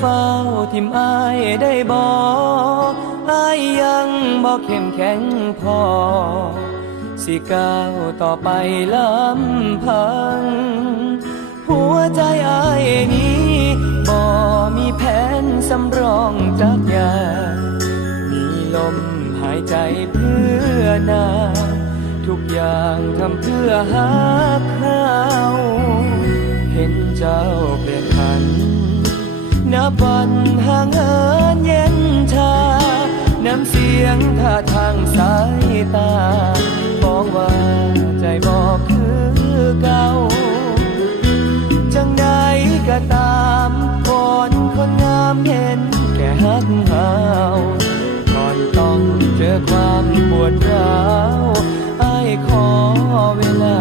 เฝ้าทิมอ้ายได้บ่อ้ายยังบ่เข้มแข็งพอสิก้าวต่อไปลำพังหัวใจอ้ายนี้บ่มีแผนสำรองจักอย่างมีลมหายใจเพื่อนาทุกอย่างทำเพื่อหาเขาเห็นเจ้าเปลี่ยนผันนับวันห่างเหินเย็นชาน้ำเสียงท่าทางสายตาบอกว่าใจบอกคือเก่าจังใดก็ตามคนคนงามเห็นแค่หักเห่าก่อนต้องเจอความปวดร้าวอ้ายขอเวลา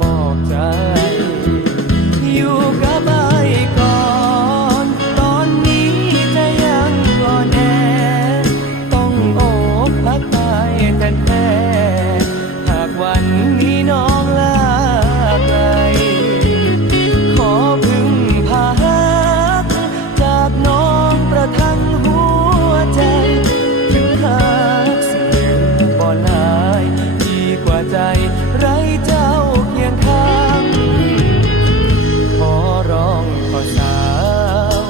บอกใจอยู่กับอ้ายก่อนตอนนี้ใจยังอ่อนแอต้องโอบพักตายแต่แท้หากวันนี้น้องลาไกลขอพึ่งพาจากน้องประทังหัวใจถึงหากเสียบ่หลายดีกว่าใจไร้เจ้าเคียงข้างขอร้องขอสาว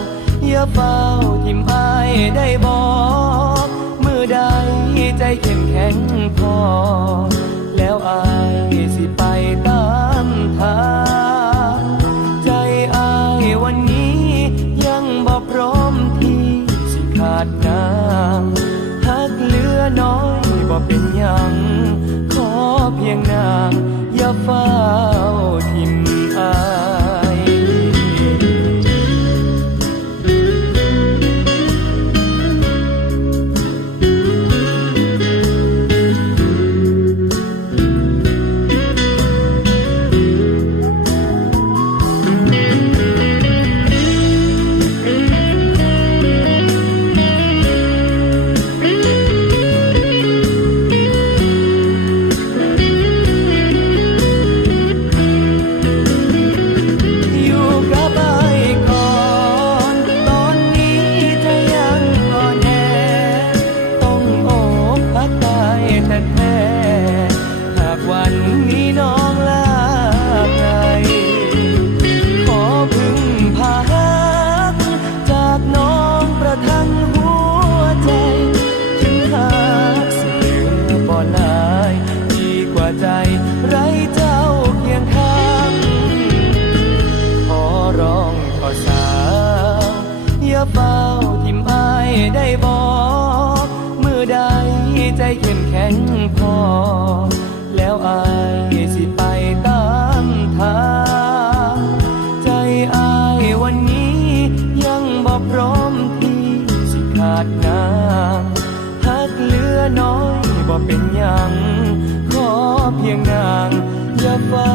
อย่าเฝ้าทิมอ้ายได้บอกมือใดใจเข้มแข็งพอแล้วอ้ายสิไปตามทางใจอ้ายวันนี้ยังบ่พร้อมที่สิขาดน้ำหักเหลือน้อยบ่เป็นหยังขอเพียงนางอย่าเฝ้าทิมอ้ายใจไร้เจ้าเคียงข้างขอร้องขอสาวอย่าเฝ้าทิมอ้ายได้บอกมือใดใจเข้มแข็งพอแล้วอ้ายสิไปตามทางใจอ้ายวันนี้ยังบ่พร้อมที่สิขาดนางหักเหลือน้อยบ่เป็นหยังขอเพียงนางอย่าเฝ้า